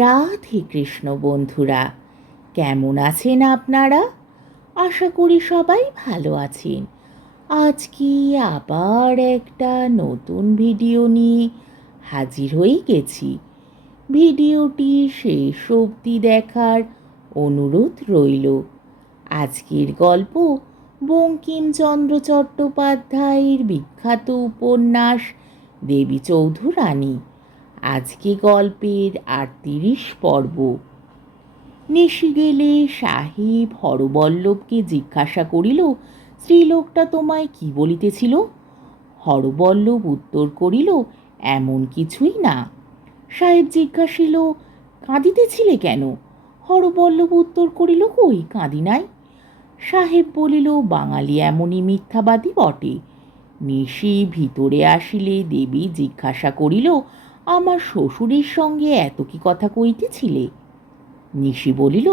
রাধে কৃষ্ণ বন্ধুরা, কেমন আছেন আপনারা? আশা করি সবাই ভালো আছেন। আজকে আবার একটা নতুন ভিডিও নিয়ে হাজির হয়ে গেছি। ভিডিওটি শেষ অবধি দেখার অনুরোধ রইল। আজকের গল্প বঙ্কিমচন্দ্র চট্টোপাধ্যায়ের বিখ্যাত উপন্যাস দেবী চৌধুরানী। আজকে গল্পের ৩৮ পর্ব। নিশি গেলে সাহেব হরবল্লভকে জিজ্ঞাসা করিল, স্ত্রীলোকটা তোমায় কি বলিতেছিল? হরবল্লভ উত্তর করিল, এমন কিছুই না। সাহেব জিজ্ঞাসিল, কাঁদিতেছিলে কেন? হরবল্লভ উত্তর করিল, কই কাঁদি নাই। সাহেব বলিল, বাঙালি এমনই মিথ্যাবাদী বটে। নিশি ভিতরে আসিলে দেবী জিজ্ঞাসা করিল, আমার শ্বশুরের সঙ্গে এত কি কথা কইতেছিলে? নিশি বলিল,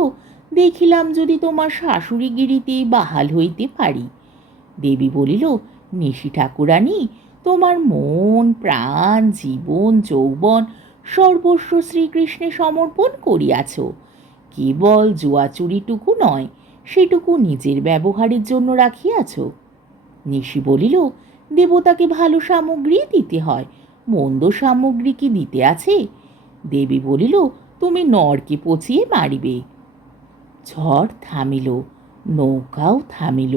দেখিলাম যদি তোমার শাশুড়িগিরিতে বাহাল হইতে পারি। দেবী বলিল, নিশি ঠাকুরানী, তোমার মন প্রাণ জীবন যৌবন সর্বস্ব শ্রীকৃষ্ণে সমর্পণ করিয়াছ। কেবল জুয়াচুরিটুকু নয়, সেটুকু নিজের ব্যবহারের জন্য রাখিয়াছ। নিশি বলিল, দেবতাকে ভালো সামগ্রী দিতে হয়, মন্দ সামগ্রী কি দিতে আছে? দেবী বলিল, তুমি নরকে পচিয়ে মারিবে। ঝড় থামিল, নৌকাও থামিল।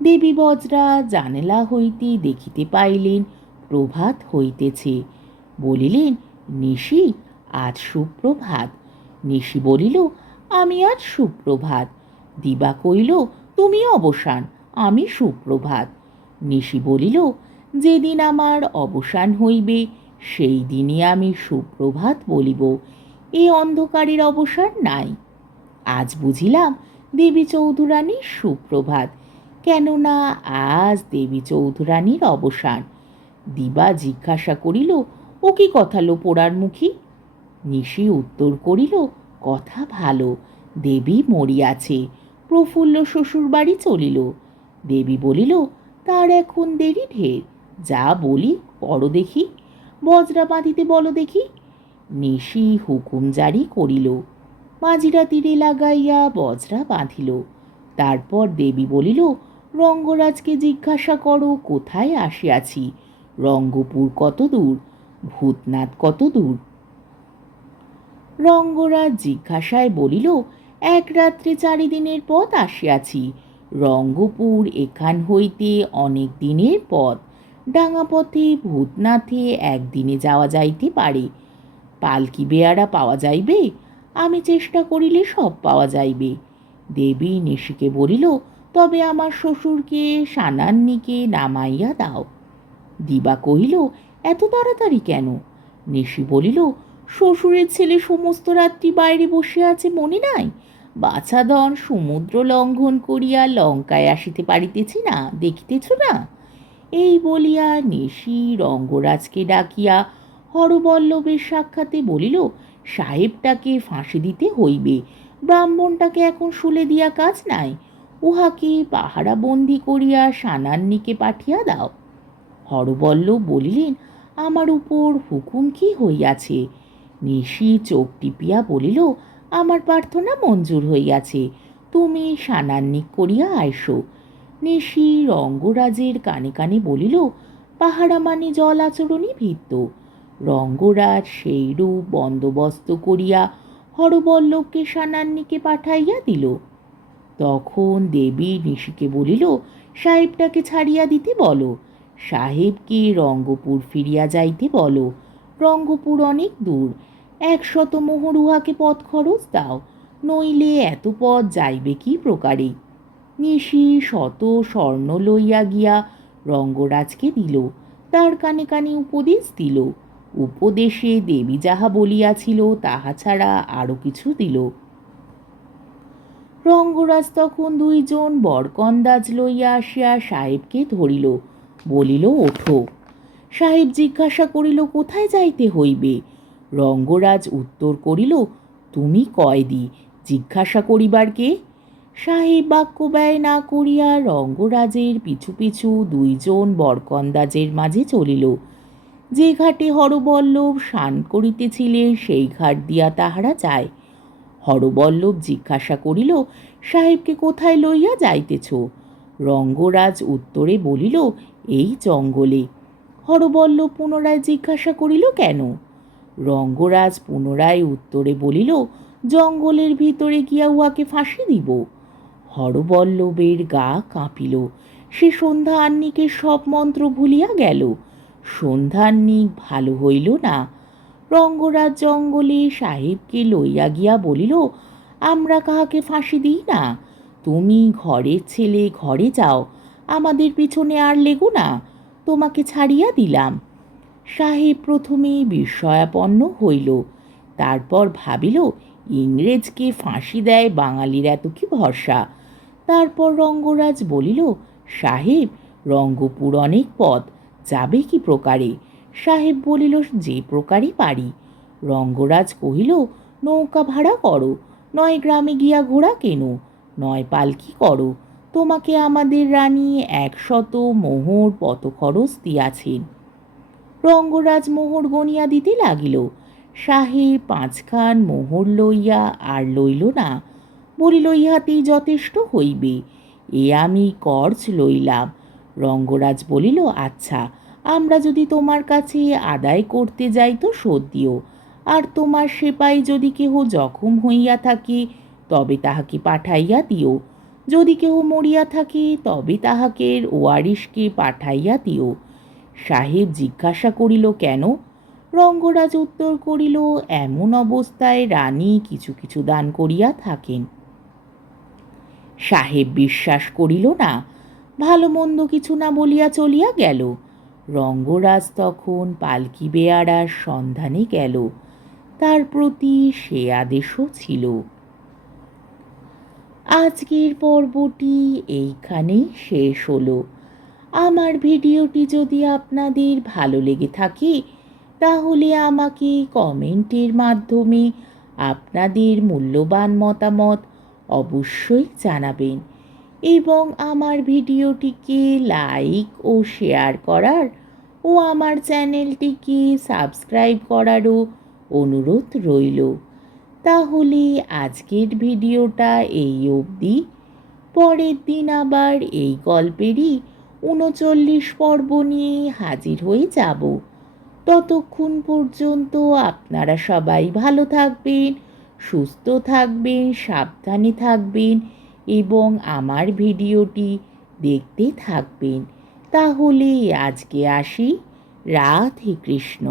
দেবী বজরা জানালা হইতে দেখিতে পাইলেন প্রভাত হইতেছে। বলিলেন, নিশি, আজ সুপ্রভাত। নিশি বলিল, আমি আজ সুপ্রভাত। দিবা কইল, তুমি অবসান, আমি সুপ্রভাত। নিশি বলিল, যেদিন আমার অবসান হইবে সেই দিনই আমি সুপ্রভাত বলিব। এ অন্ধকারের অবসান নাই। আজ বুঝিলাম দেবী চৌধুরানীর সুপ্রভাত, কেননা আজ দেবী চৌধুরানীর অবসান। দিবা জিজ্ঞাসা করিল, ও কি কথা লো পোড়ার মুখী? নিশি উত্তর করিল, কথা ভালো, দেবী মরিয়াছে, প্রফুল্ল শ্বশুর বাড়ি চলিল। দেবী বলিল, তার এখন দেরি ঢের, যা বলি করো দেখি, বজরা বাঁধিতে বলো দেখি। নিশি হুকুম জারি করিল। মাঝিরা তীরে লাগাইয়া বজরা বাঁধিল। তারপর দেবী বলিল, রঙ্গরাজকে জিজ্ঞাসা করো কোথায় আসিয়াছি, রঙ্গপুর কত দূর, ভূতনাথ কত দূর। রঙ্গরাজ জিজ্ঞাসায় বলিল, এক রাত্রে 4 দিনের পথ আসিয়াছি। রঙ্গপুর এখান হইতে অনেক দিনের পথ। ডাঙা পথে ভূতনাথে একদিনে যাওয়া যাইতে পারে। পালকি বেয়ারা পাওয়া যাইবে? আমি চেষ্টা করিলে সব পাওয়া যাইবে। দেবী নিশিকে বলিল, তবে আমার শ্বশুরকে সানান্নিকে নামাইয়া দাও। দিবা কহিল, এত তাড়াতাড়ি কেন? নিশি বলিল, শ্বশুরের ছেলে সমস্ত রাত্রি বাইরে বসে আছে মনে নাই? বাছাধন সমুদ্র লঙ্ঘন করিয়া লঙ্কায় আসিতে পারিতেছি না, দেখিতেছ না? এই বলিয়া নিশি রঙ্গরাজকে ডাকিয়া হরবল্লভের সাক্ষাতে বলিল, সাহেবটাকে ফাঁসি দিতে হইবে, ব্রাহ্মণটাকে এখন শুলে দিয়া কাজ নাই, উহাকে পাহারা বন্দি করিয়া সানান্নিকে পাঠিয়া দাও। হরবল্লভ বলিলেন, আমার উপর হুকুম কি হইয়াছে? নিশি চোখ টিপিয়া বলিল, আমার প্রার্থনা মঞ্জুর হইয়াছে, তুমি সানান্নিক করিয়া আইসো। নিশি রঙ্গরাজের কানে কানে বলিল, পাহারা মানে জল আচরণই ভিত্ত। রঙ্গরাজ সেইরূপ বন্দোবস্ত করিয়া হরবল্লভকে সানান্নিকে পাঠাইয়া দিল। তখন দেবী নিশিকে বলিল, সাহেবটাকে ছাড়িয়া দিতে বলো, সাহেবকে রঙ্গপুর ফিরিয়া যাইতে বলো। রঙ্গপুর অনেক দূর, 100 মোহর উহাকে পথ খরচ দাও, নইলে এত পথ যাইবে কি প্রকারে। নিশি 100 স্বর্ণ লইয়া গিয়া রঙ্গরাজকে দিল। তার কানে কানে উপদেশ দিল। উপদেশে দেবী যাহা বলিয়াছিল তাহা ছাড়া আরও কিছু দিল। রঙ্গরাজ তখন 2 জন বরকন্দাজ লইয়া আসিয়া সাহেবকে ধরিল। বলিল, ওঠো। সাহেব জিজ্ঞাসা করিল, কোথায় যাইতে হইবে? রঙ্গরাজ উত্তর করিল, তুমি কয়দি, জিজ্ঞাসা করিবার কে? সাহেব বাক্য ব্যয় না করিয়া রঙ্গরাজের পিছু পিছু 2 জন বরকন্দাজের মাঝে চলিল। যে ঘাটে হরবল্লভ স্নান করিতেছিলেন সেই ঘাট দিয়া তাহারা যায়। হরবল্লভ জিজ্ঞাসা করিল, সাহেবকে কোথায় লইয়া যাইতেছ? রঙ্গরাজ উত্তরে বলিল, এই জঙ্গলে। হরবল্লভ পুনরায় জিজ্ঞাসা করিল, কেন? রঙ্গরাজ পুনরায় উত্তরে বলিল, জঙ্গলের ভিতরে গিয়া উহাকে ফাঁসি দিব। হরবল্লভের গা কাঁপিল। সে সন্ধ্যাহ্নিকের সব মন্ত্র ভুলিয়া গেল। সন্ধ্যাহ্নিক ভালো হইল না। রঙ্গরাজ জঙ্গলে সাহেবকে লইয়া গিয়া বলিল, আমরা কাহাকে ফাঁসি দিই না। তুমি ঘরের ছেলে, ঘরে যাও, আমাদের পিছনে আর লেগো না, তোমাকে ছাড়িয়া দিলাম। সাহেব প্রথমে বিস্ময়াপন্ন হইল, তারপর ভাবিল, ইংরেজকে ফাঁসি দেয় বাঙালির এত কি ভরসা। তারপর রঙ্গরাজ বলিল, সাহেব, রঙ্গপুর অনেক পথ, যাবে কি প্রকারে? সাহেব বলিল, যে প্রকারই পারি। রঙ্গরাজ কহিল, নৌকা ভাড়া করো, নয় গ্রামে গিয়া ঘোড়া কেনো, নয় পালকি করো, তোমাকে আমাদের রানী 100 মোহর পথখরচ দিয়াছেন। রঙ্গরাজ মোহর গনিয়া দিতে লাগিল। সাহেব 5খান মোহর লইয়া আর লইল না, বলিল, ইহাতেই যথেষ্ট হইবে, এ আমি কর্জ লইলাম। রঙ্গরাজ বলিল, আচ্ছা, আমরা যদি তোমার কাছে আদায় করতে যাই তো শোধ দিও, আর তোমার সেপাই যদি কেহ জখম হইয়া থাকে তবে তাহাকে পাঠাইয়া দিও, যদি কেহ মরিয়া থাকে তবে তাহাকে ওয়ারিশকে পাঠাইয়া দিও। সাহেব জিজ্ঞাসা করিল, কেন? রঙ্গরাজ উত্তর করিল, এমন অবস্থায় রানী কিছু কিছু দান করিয়া থাকেন। সাহেব বিশ্বাস করিল না, ভালো মন্দ কিছু না বলিয়া চলিয়া গেল। রঙ্গরাজ তখন পালকি বেয়ারার সন্ধানে গেল, তার প্রতি সে আদেশও ছিল। আজকের পর্বটি এইখানেই শেষ হলো। আমার ভিডিওটি যদি আপনাদের ভালো লেগে থাকে তাহলে আমাকে কমেন্টের মাধ্যমে আপনাদের মূল্যবান মতামত অবশ্যই জানাবেন এবং আমার ভিডিওটিকে লাইক ও শেয়ার করার ও আমার চ্যানেলটিকে সাবস্ক্রাইব করারও অনুরোধ রইল। তাহলে আজকের ভিডিওটা এই অবধি। পরের দিন আবার এই গল্পেরই 39 পর্ব নিয়ে হাজির হয়ে যাব। ততক্ষণ পর্যন্ত আপনারা সবাই ভালো থাকবেন, সুস্থ থাকবেন, সাবধানে থাকবেন এবং আমার ভিডিওটি দেখতে থাকবেন। তাহলে আজকে আসি। রাধে কৃষ্ণ।